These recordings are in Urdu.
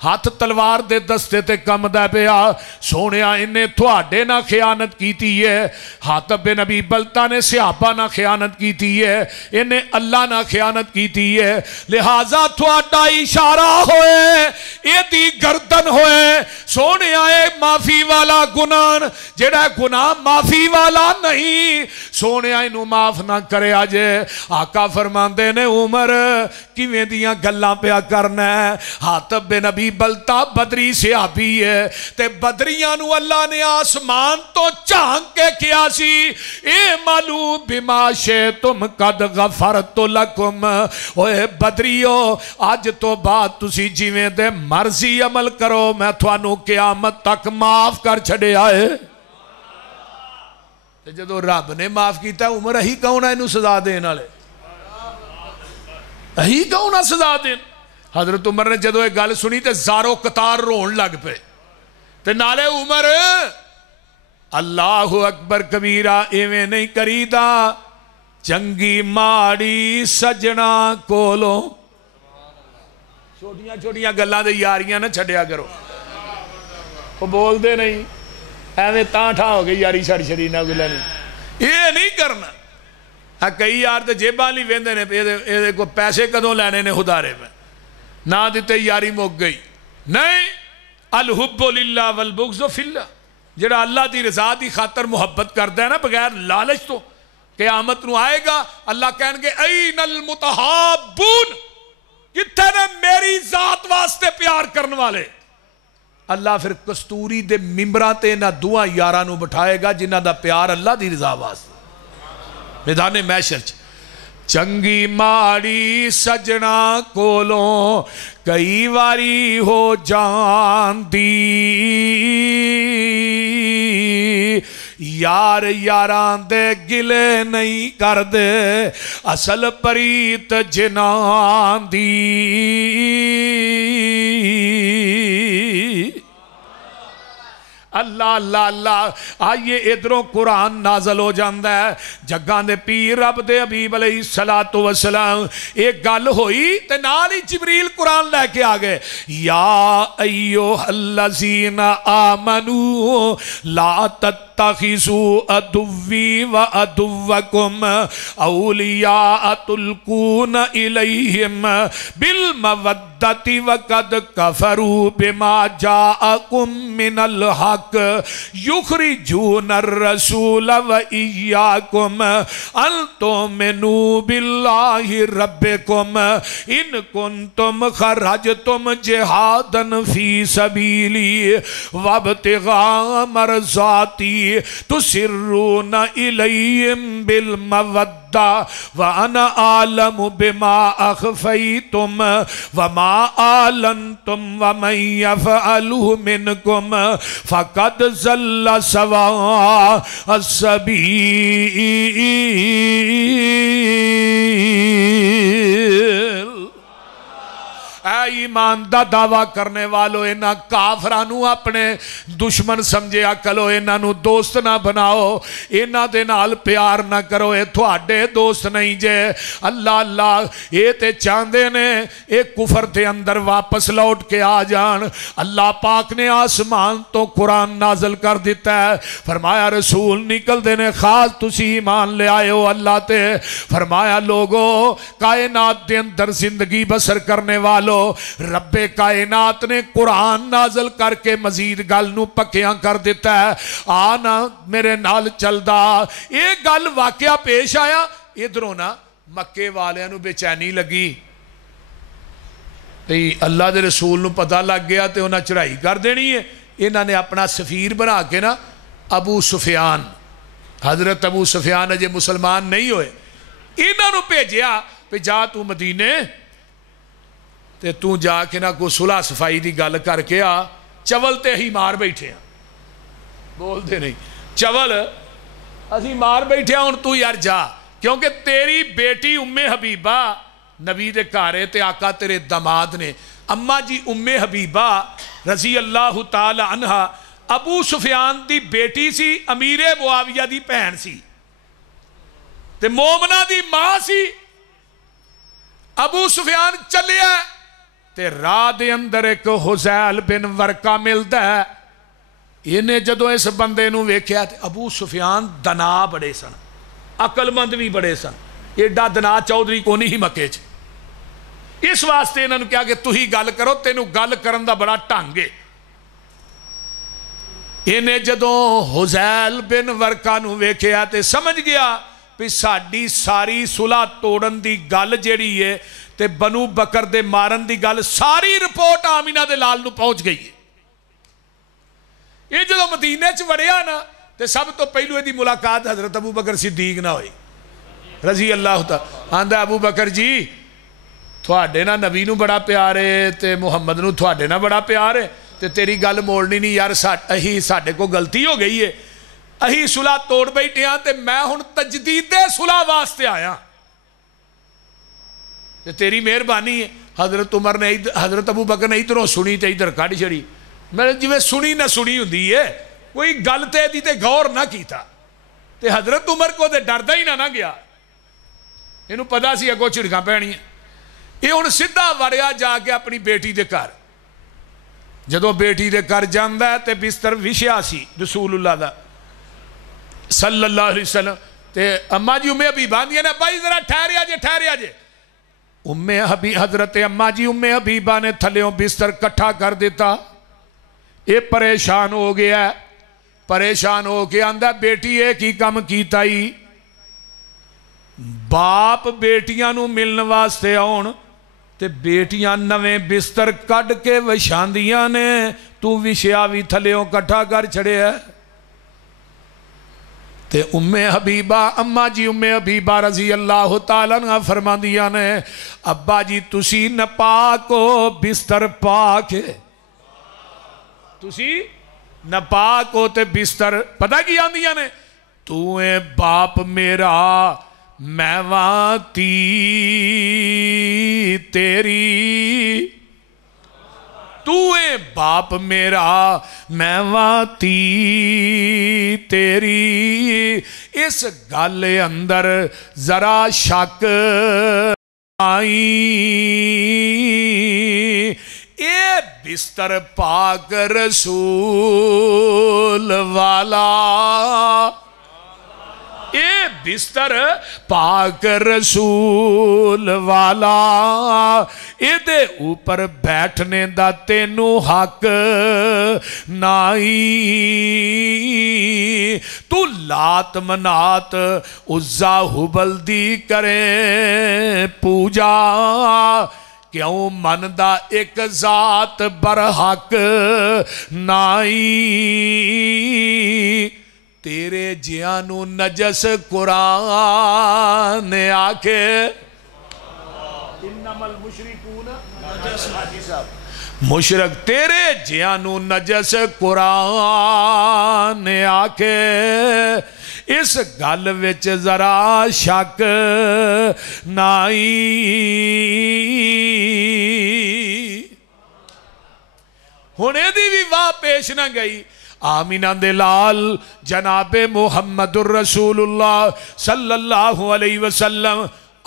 ہاتھ تلوار دے دستے تے کم دے پیا سونیا انہیں تھوڑے نہ خیانت کیتی ہے حاتب بن ابی بلتہ نے صحابہ نہ خیانت کیتی ہے انہیں اللہ نہ خیانت کیتی ہے لہذا تھوڑا اشارہ ہوئے یہ دی گردن ہوئے سونیا اے معافی والا گناہ جڑا گناہ معافی والا نہیں سونیا انہوں معاف نہ کرے آجے آقا فرماندے نے عمر کیویں دیاں گلاں پیا کرنا ہے حاتب بن ابی بلتہ بدری صحابی ہے تے بدریاں نو اللہ نے آسمان تو چانک کے کیا سی اے مالو بما شئتم قد غفرت لکم اوے بدریو آج تو بات تسی جیویں دے مرضی عمل کرو میں تھوانو قیامت تک معاف کر چھڑے آئے جدو رب نے معاف کیتا ہے عمر اہی کون ہے انہوں سزا دین والے اہی کون ہے سزا دین حضرت عمر نے جدو ایک گل سنی تے زارو قطار رون لگ پہ تے نالے عمر اللہ اکبر کبیرہ ایویں نہیں کریدا چنگی ماڑی سجنا کولو چھوٹیاں چھوٹیاں گلاں دے یاریاں نہ چھڑیا کرو وہ بول دے نہیں ایویں تاں ٹھا ہو گئی یاری چھڑ چھڑی نہ گلہ نہیں یہ نہیں کرنا کئی یار تے جیباں لی ویندے نے یہ کو پیسے کدوں لینے نے خدارے میں نہ دیتے یاری موک گئی نہیں الحب للہ والبغض فی اللہ جڑا اللہ دی رضا دی خاطر محبت کردہ ہے نا بغیر لالچ تو قیامت نو آئے گا اللہ کہنے گے این المتحابون کتنے نے میری ذات واسطے پیار کرنے والے اللہ پھر کستوری دے ممبران تے نہ دعا یارانو بٹھائے گا جنہ دا پیار اللہ دی رضا واسطے میدان محشر چنگی ماڑی سجنا کولوں کئی واری ہو جان دی یار یاران دے گلے نہیں کر دے اصل پریت جنان دی اللہ اللہ اللہ آئیے ادھروں قرآن نازل ہو جاندہ ہے جگہاں دے پیر رب دے حبیب علیہ السلام ایک گل ہوئی تے نالی جبریل قرآن لے کے آگئے یا ایوہ الذین آمنوا لا تتخذوا عدوی و عدوکم اولیاء تلقون الیہم بالمودت وقد کفروا بما جاءکم من الحق یخرجون الرسول و ایاکم ان تؤمنوا باللہ ربکم ان کنتم خرجتم جہادا فی سبیلی وابتغاء مرضاتی تسرون الیہم بالمودت وَأَنَا أَعْلَمُ بِمَا أَخْفَيْتُمْ وَمَا أَعْلَنْتُمْ وَمَنْ يَفْعَلُهُ مِنْكُمْ فَقَدْ ضَلَّ سَوَاءَ السَّبِيلِ اے ایمان دا دعویٰ کرنے والو اینا کافرانو اپنے دشمن سمجھے اکلو اینا نو دوست نہ بناؤ اینا دے نال پیار نہ کرو اے تھوڑے دوست نہیں جے اللہ اللہ اے تے چاندے نے اے کفر تے اندر واپس لوٹ کے آ جان اللہ پاک نے آسمان تو قرآن نازل کر دیتا ہے فرمایا رسول نکل دینے خاص تسی ایمان لے آئے ہو اللہ تے فرمایا لوگو کائنات دے اندر زندگی بسر کرنے والو رب کائنات نے قرآن نازل کر کے مزید گل نو پکیاں کر دیتا ہے آنا میرے نال چل دا ایک گل واقعہ پیش آیا ادھروں نا مکے والیاں نو بے چینی لگی اللہ دے رسول نو پتہ لگ گیا تے انہاں چڑھائی کر دینی ہے انہاں نے اپنا سفیر بنا کے نا ابو سفیان حضرت ابو سفیان اجے مسلمان نہیں ہوئے انہاں نو بھیجیا پہ جا تو مدینے تے تو جا کے نہ کوئی صلح صفائی دی گل کر کے آ چول تے ہی مار بیٹھے ہیں بول دے نہیں چول اسی مار بیٹھے ہیں تو یار جا کیونکہ تیری بیٹی ام حبیبہ نبی دے کارے تے آقا تیرے داماد نے اماں جی ام حبیبہ رضی اللہ تعالی عنہ ابو سفیان دی بیٹی سی امیر معاویہ دی بہن سی تے مومنہ دی ماں سی ابو سفیان چلیا تے راہ دے اندر ایک حزیل بن ورقہ ملتا ہے. انہیں جدو اس بندے نو ویکھیا تے ابو سفیان دنا بڑے سن, عقل مند بھی بڑے سن, ایڈا دنا چودھری کو نہیں مکے چ. اس واسطے انہوں نے کہا کہ تو ہی گل کرو, تینوں گل کرن دا بڑا ٹھنگ ہے. انہیں جدو حزیل بن ورقہ نو ویکھیا تے سمجھ گیا بھی ساڈی ساری صلح توڑن دی گل جیڑی ہے تے بنو بکر دے مارن دی گل ساری رپورٹ آمینہ دے لال نو پہنچ گئی ہے. یہ جدو مدینے چ وڑیا نا تے سب تو پہلو یہ دی ملاقات حضرت ابو بکر صدیق نہ ہوئی رضی اللہ تعالی. آندا ابو بکر جی تھوڑے نا نبی نو بڑا پیار ہے تے محمد نو تھوڑے نا بڑا پیار ہے تے تیری گل موڑنی نہیں یار, اہی ساڈے کو غلطی ہو گئی ہے, اہی صلح توڑ بیٹھے ہاں تے میں ہن تجدید صلح واسطے آیا تے تیری مہربانی ہے. حضرت عمر نے حضرت ابو بکر نے ادھروں سنی تے ادھر کڈ چھڑی. میں جویں سنی نہ سنی ہوندی ہے, کوئی گل تے دی تے غور نہ کیتا تے حضرت عمر کو تے ڈردا ہی نہ گیا. اینوں پتہ سی اگوں چھڑکاں پینی. یہ ہن سیدھا وڑیا جا کے اپنی بیٹی دے گھر. جدو بیٹی دے گھر جاندا ہے تے بستر وچھیا سی رسول اللہ دا صلی اللہ علیہ وسلم. تے اماں جی ام حبیبہ آندیاں نے بھائی ذرا ٹھہریا جے. حضرت اماں جی ام حبیبہ نے تھلیوں بستر کٹھا کر دیتا. یہ پریشان ہو گیا ہے, پریشان ہو کے آندا بیٹی ایک ہی کم کیتا ہی, باپ بیٹیاں نو ملن واسطے آن تے بیٹیاں نویں بستر کڈ کے وچھاندیاں نے, تو وچھیا وی تھلیوں کٹھا کر چھڑے ہے. تے ام حبیبہ اماں جی ام حبیبہ رضی اللہ تعالیٰ عنہ فرماندیاں نے ابا جی تسی نپاک ہو بستر پاک ہے, تسی نپاک ہو تے بستر پتہ کی آندیاں نے تو اے باپ میرا میں وہاں تیری, تو اے باپ میرا میں وہاں تیری. اس گل اندر ذرا شک آئی, اے بستر پاک رسول والا, اے بستر پاک رسول والا, اے دے اوپر بیٹھنے دا تینو حق نائی. تو لات منات عزا حبل دی کریں پوجا, کیوں من دا ایک ذات برحق نائی. تیرے جیانو نجس قرآن آکے انما المشرکون نجس, حاجی صاحب مشرک تیرے جیانو نجس قرآن آکے. اس گل وچ ذرا شک نائی. ہونے دی بھی واہ پیش نہ گئی. آمینہ دے لال جناب محمد الرسول اللہ صلی اللہ علیہ وسلم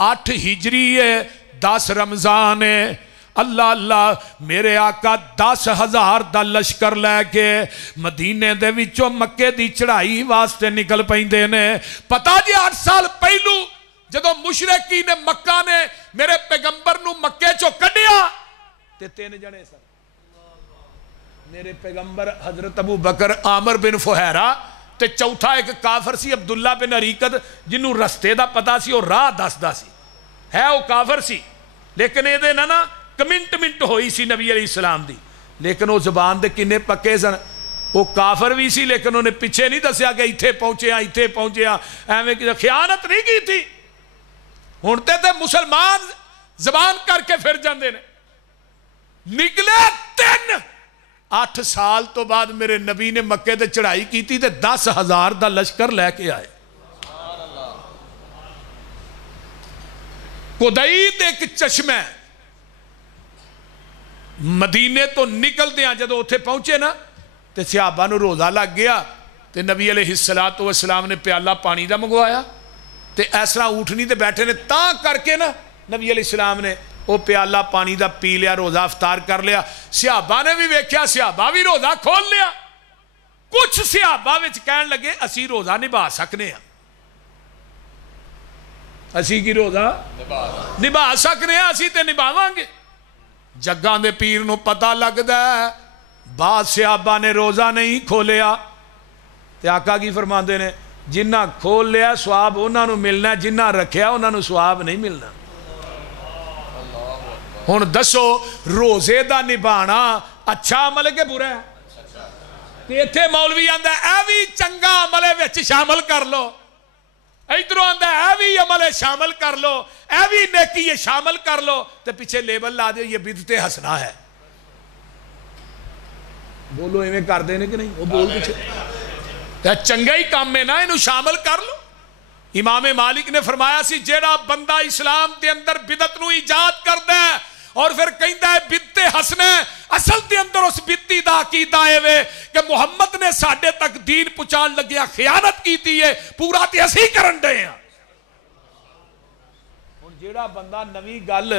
8 ہجری ہے 10 رمضان ہے. اللہ اللہ میرے آقا 10,000 دا لشکر لے کے مدینے دے وچوں مکے دی چڑھائی واسطے نکل پیندے نے. پتہ جی 8 سال پہلو جدو مشرکین مکہ نے میرے پیغمبر نو مکے چو کڈیا تے 3 جنے سن. میرے پیغمبر حضرت ابو بکر عامر بن فہیرہ تے چوتھا ایک کافر سی عبداللہ بن عریقت جنہوں رستے دا پتا سی اور راہ دسدا سی. ہے وہ کافر سی لیکن یہ دے نا کمنٹ ہوئی سی نبی علیہ السلام دی, لیکن وہ زبان دے کنے پکے سن. وہ کافر بھی سی لیکن انہوں نے پیچھے نہیں دسیا کہ ایتھے پہنچے ہاں ایویں کی خیانت نہیں کی تھی. ہونتے تے مسلمان زبان کر کے پھر جاندے نے. نکلے 8 سال تو بعد میرے نبی نے مکے تے چڑھائی کی تھی تے 10,000 دا لشکر لے کے آئے. قدید ایک چشمہ مدینے تو نکل دیا جدو اتھے پہنچے نا تے صحابہ نو روزہ لگ گیا تے نبی علیہ السلام نے پیالہ پانی دا منگوایا تے ایسا اٹھنی تے بیٹھے نے تاں کر کے نا نبی علیہ السلام نے وہ پیالہ پانی دا پی لیا، روزہ افطار کر لیا. صحابہ نے بھی ویکھیا، صحابہ بھی روزہ کھول لیا. کچھ صحابہ وچ کہن لگے اسی روزہ نبھا سکنے ہیں. اسی کی روزہ نبھا سکنے ہیں، اسی تے نبھاواں گے. جگاں دے پیر نو پتہ لگدا ہے بعض صحابہ نے روزہ نہیں کھولیا تے آقا کی فرماندے نے جنہ کھول لیا ثواب انہاں نو ملنا، جنہ رکھیا انہاں نو ثواب نہیں ملنا. ہن دسو روزے دا نبھانا اچھا عمل ہے کہ برا ہے؟ تے ایتھے مولوی آندا اے وی چنگا عمل وچ شامل کر لو، ادھروں آندا اے وی عمل شامل کر لو، اے وی نیکی شامل کر لو، تے پیچھے لیبل لا دے یہ بدعت حسنہ ہے. بولو ایویں کر دینے کہ نہیں؟ وہ بول پیچھے چنگا ہی کام میں نا، انہوں شامل کر لو. امام مالک نے فرمایا سی جیڑا بندہ اسلام دے اندر بدعت نو ایجاد کردا ہے اور پھر کہندا ہے بدعت حسنہ، اصل دے اندر اس بدعتی دا عقیدہ ہے کہ محمد نے ساڈے تک دین پہنچان لگیا خیانت کیتی ہے، پورا تے اسی کرن دے ہیں. ہن جیڑا بندہ نویں گل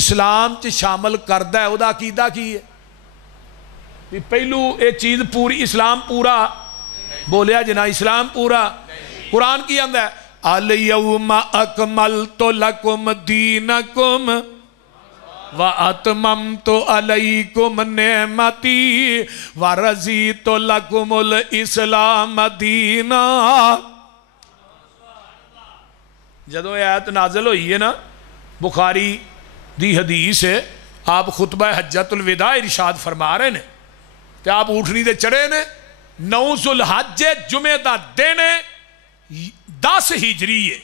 اسلام چ شامل کردا ہے او دا عقیدہ کی ہے؟ بھی پہلو اے چیز پوری اسلام پورا بولیا جنا، اسلام پورا. قرآن کی آندا ہے الیوم اکملت لکم دینکم واتممت علیکم نعمتی ورضیت لکم الاسلام دینا. جدو یہ آیت نازل ہوئی ہے نا، بخاری دی حدیث ہے، آپ خطبہ حجت الوداع ارشاد فرما رہے ہیں کہ آپ اٹھنی دے چڑھے نے 9 ذوالحج جمعہ دا دن 10 ہجری ہے،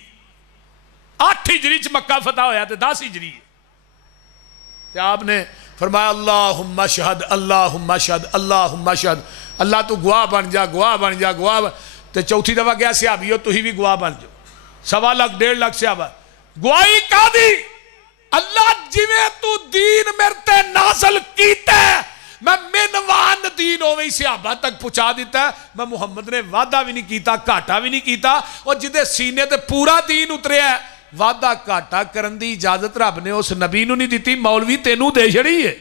8 ہجری چ مکہ فتح ہویا تے 10 ہجری ہے. تے آپ نے فرمایا اللہم اشہد اللہم اشہد اللہم اشہد، اللہ تو گواہ بن جا گواہ بن جا گواہ بن. تے چوتھی دفعہ گیا صحابیو تُہی بھی گواہ بن جاؤ. 1.25 لاکھ 1.5 لاکھ صحابہ گواہی کا دی اللہ جویں تو دین مرتے نازل کیتا ہے میں منوان دین ہوئی صحابہ تک پہنچا دیتا ہے. میں محمد نے وعدہ بھی نہیں کیتا، گھاٹا بھی نہیں کیتا، اور جدے سینے تے پورا دین اترے ہے. وعدہ گھاٹا کرن دی اجازت رب نے اس نبی نو نہیں دیتی، مولوی تینوں دے چھڑی ہے.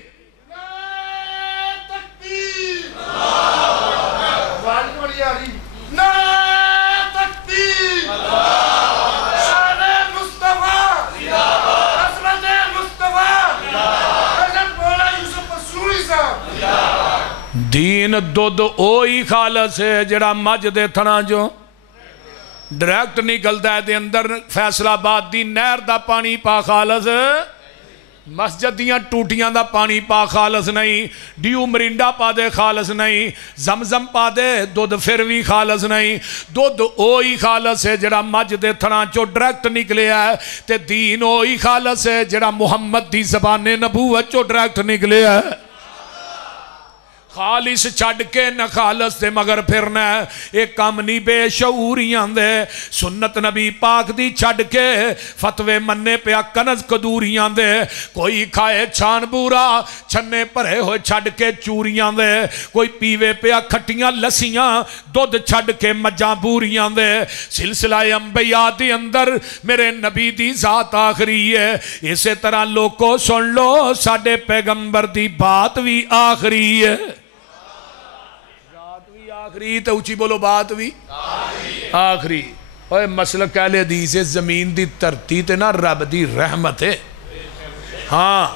دین دودھ اوہی خالص ہے جڑا مجھ دے تھنا جو ڈائریکٹ نکلدا ہے دے اندر. فیصلہ آباد دی نہر دا پانی پا خالص، مسجد دیاں ٹوٹیاں دا پانی پا خالص نہیں، ڈیو مرینڈا پا دے خالص نہیں، زمزم پا دے دودھ پھر بھی خالص نہیں. دودھ اوہی خالص ہے جڑا مجھ دے تھنا جو ڈائریکٹ نکلے ہے، تے دین اوہی خالص ہے جڑا محمد دی زبان نبوت جو ڈائریکٹ نکلے ہے. خالص چھڑ کے نہ خالص دے مگر پھرنا ہے، ایک کام نہیں بے شعوریاں دے. سنت نبی پاک دی چھڑ کے فتوے مننے پہ کنز کدوریاں دے. کوئی کھائے چھان بورا چھنے پرے ہوئے چھڑ کے چوریاں دے. کوئی پیوے پہ کھٹیاں لسیاں دودھ چھڑ کے مجاں بوریاں دے. سلسلہ انبیاء دی اندر میرے نبی دی ذات آخری ہے. اسی طرح لوگوں سن لو ساڑھے پیغمبر دی بات بھی آخری ہے. آخری تو اچھی بولو بات بھی آخری. اوہ مسلک اہل حدیث زمین دی ترتی تے نا رب دی رحمت ہے. ہاں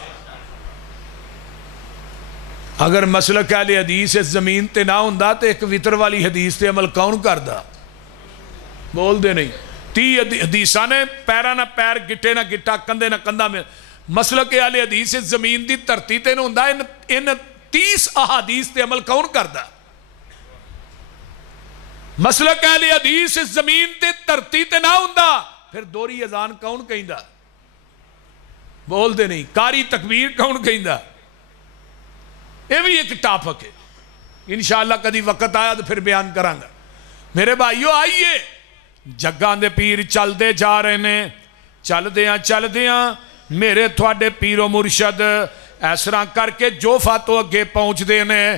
اگر مسلک اہل حدیث زمین تے نہ ہوندا تے ایک وطر والی حدیث تے عمل کون کردا؟ بول دے نہیں. 30 حدیثاں نے پیرا نہ پیر گٹے نہ گٹا کندے نہ کندہ میں. مسلک اہل حدیث زمین دی ترتی تے نہ ہوندا ان 30 احادیث تے عمل کون کردا؟ مسلک اہل حدیث زمین تے ترتی تے نہ ہوندا پھر دوری اذان کون کہندا؟ بول دے نہیں. کاری تکبیر کون کہندا؟ یہ بھی ایک ٹاپک ہے، انشاءاللہ کدی وقت آیا تو پھر بیان کرانگا. میرے بھائیو آئیے جگاں دے پیر چل دے جا رہے نے، چل دیاں میرے تھوڑے پیرو مرشد اس طرح کر کے جو فاتو اگے پہنچ دے نے.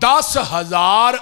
10,000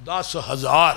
10,000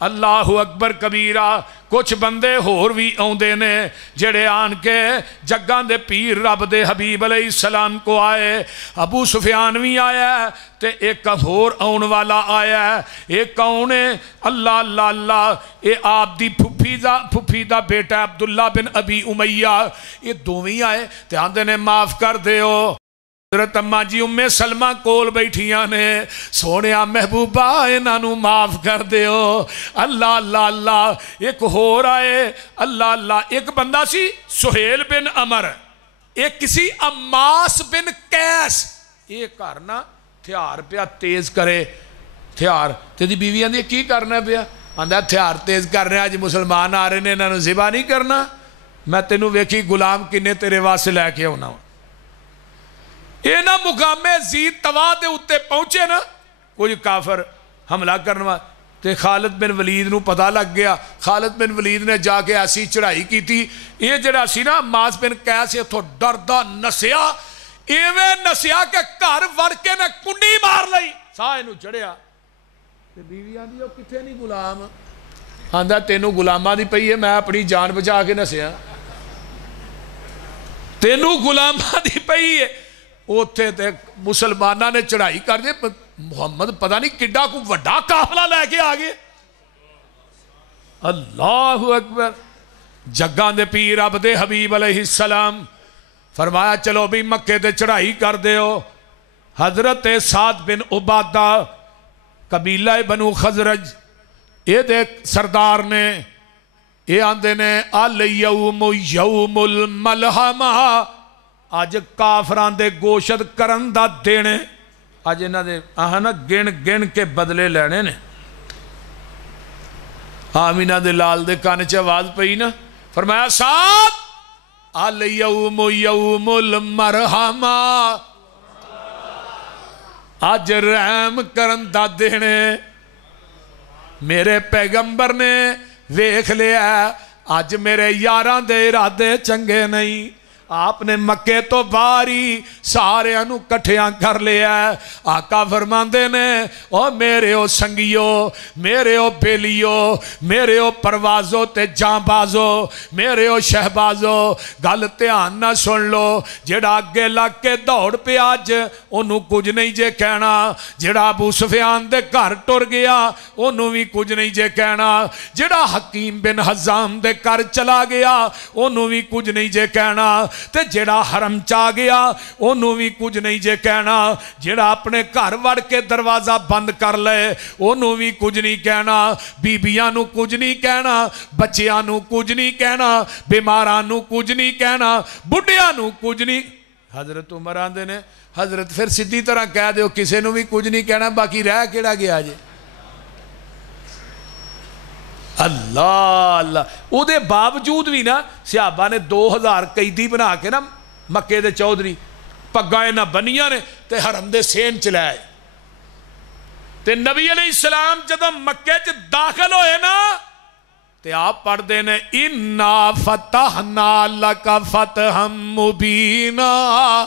اللہ اکبر کبیرہ کچھ بندے ہور بھی آؤندے نے جڑے آن کے جگاں دے پیر رب دے حبیب علیہ السلام کو آئے ابو سفیان بھی آیا ہے تے ایک ہور آن والا آیا ہے ایک کون ہے اللہ اللہ اللہ اے آپ دی پھپھی دا بیٹا عبداللہ بن ابی امیہ یہ دوویں آئے تے آندے نے معاف کر دیو حضرت اماں جی ام سلمہ کول بیٹھیاں نے سونیا محبوبہ انہاں معاف کر دیو اللہ اللہ اللہ ایک ہو رہے اللہ اللہ ایک بندہ سی سہیل بن عمر ایک کسی اماس بن قیس ایک کرنا تھیار پیا تیز کرے تھیار تیری بیوی آندھی کی کرنا پیا آندھا تھیار تیز کر رہے ہیں آج مسلمان آ رہے ہیں انہوں نے ذبح نہیں کرنا میں تینوں ویکھی غلام کنے تیرے واسطے لے کے ہونا یہ نا مقام زید توا دے اتے پہنچے نا کوئی کافر حملہ کرنا تے خالد بن ولید نو پتہ لگ گیا خالد بن ولید نے جا کے ایسی چڑھائی کی تھی یہ جڑا سی نا ماس بن کیسے تو ڈردہ نسیا ایویں نسیا کہ گھر وڑ کے نے کنڈی مار لئی سائے نو چڑھیا تے بیوی آندھی کتھے نہیں غلام آندھا تینوں غلامہ دی پئی ہے میں اپنی جان بچا کے نسیا تینوں غلامہ دی پئی ہے اوتھے تے مسلمانہ نے چڑھائی کر دے محمد پتہ نہیں کڈا کو وڈا قافلہ لے کے آگے اللہ اکبر جگاں دے پیر عبد حبیب علیہ السلام فرمایا چلو بھی مکے تے چڑھائی کر دے ہو حضرت سعد بن عبادہ قبیلہ بنو خزرج یہ دیکھ سردار نے یہ آندے نے الیوم یوم الملحمہ آج کافران دے گوشت کرن دا دینے آج انہاں دے آہانا گن گن کے بدلے لینے نے آمینہ دے لال دے کانے چے آواز پئی نا فرمایا ساتھ الیوم یوم المرحمہ آج رحم کرن دا دینے میرے پیغمبر نے ویکھ لیا آج میرے یاران دے ارادے چنگے نہیں آپ نے مکے تو باری سارے انو کٹھیاں کر لیا ہے آقا فرماندے نے او میرے او سنگیو میرے او بیلیو میرے او پروازو تے جان بازو میرے او شہبازو گل دھیان نہ سن لو جڑا اگے لگ کے دوڑ پہ آج انو کچھ نہیں جے کہنا جڑا ابو سفیان دے گھر ٹر گیا انو بھی کچھ نہیں جے کہنا جڑا حکیم بن حزام دے گھر چلا گیا انو بھی کچھ نہیں جے کہنا تے جڑا حرم چاہ گیا انہوں بھی کچھ نہیں جے کہنا جڑا اپنے گھر وڑ کے دروازہ بند کر لے انہوں بھی کچھ نہیں کہنا بیبیاں نو کچھ نہیں کہنا بچیاں نو کچھ نہیں کہنا بیماراں نو کچھ نہیں کہنا بڑھیاں نو کچھ نہیں حضرت عمر آندے نے حضرت پھر سیدھی طرح کہہ دے کسے نو بھی کچھ نہیں کہنا باقی رہ کیڑا گیا جے اللہ اللہ او دے باوجود بھی نا صحابہ نے 2000 قیدی بنا کے نا مکے دے چودھری پگائے نہ بنیاں نے تے حرم دے سین چلائے تے نبی علیہ السلام جدو مکے چ داخل ہوئے نا تے آپ پڑھ دینے اِنَّا فَتَحْنَا لَكَ فَتْحًا مُبِينًا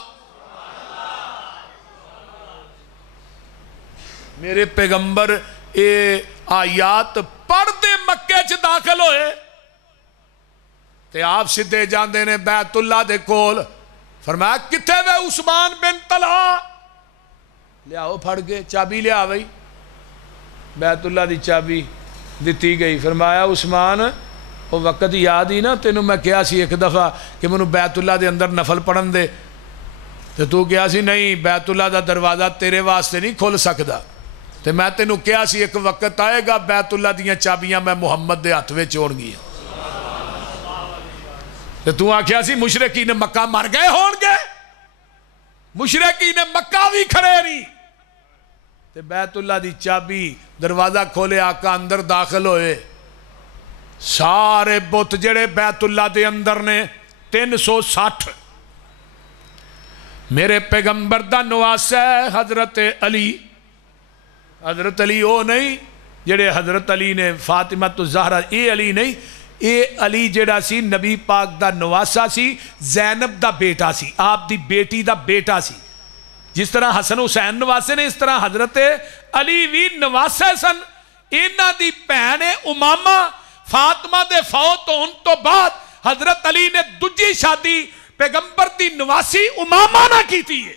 میرے پیغمبر اے آیات پڑھ دے مکے چ داخل ہوئے تے آپ سدھے جاندے نے بیت اللہ دے کول فرمایا کتھے وے عثمان بن طلحہ لیاؤ پھڑ کے چابی لیا بھائی بیت اللہ دی چابی دیتی گئی فرمایا عثمان وہ وقت یاد ہی نا تینوں میں کیا سی ایک دفعہ کہ منو بیت اللہ دے اندر نفل پڑھن دے تو کیا سی نہیں بیت اللہ دا دروازہ تیرے واسطے نہیں کھول سکدا تے میں تینوں کیا سی ایک وقت آئے گا بیت اللہ دیاں چابیاں میں محمد دے ہاتھ وچ چھوڑ گیا تے تو آکھیا سی مشرکین مکہ مر گئے ہون گے مشرکین مکہ بھی کھڑے نہیں تے بیت اللہ دی چابی دروازہ کھولے آقا اندر داخل ہوئے سارے بت جڑے بیت اللہ دے اندر نے 360 میرے پیغمبر دا نواسہ ہے حضرت علی او نہیں جڑے حضرت علی نے فاطمہ تو زہرہ اے علی نہیں اے علی جڑا سی نبی پاک دا نواسہ سی زینب دا بیٹا سی آپ دی بیٹی دا بیٹا سی جس طرح حسن حسین نواسے نے اس طرح حضرت علی بھی نواسے سن انہاں دی بہن امامہ فاطمہ دے فوت ہون تو بعد حضرت علی نے دوجی شادی پیغمبر دی نواسی امامہ نہ کی تھی ہے.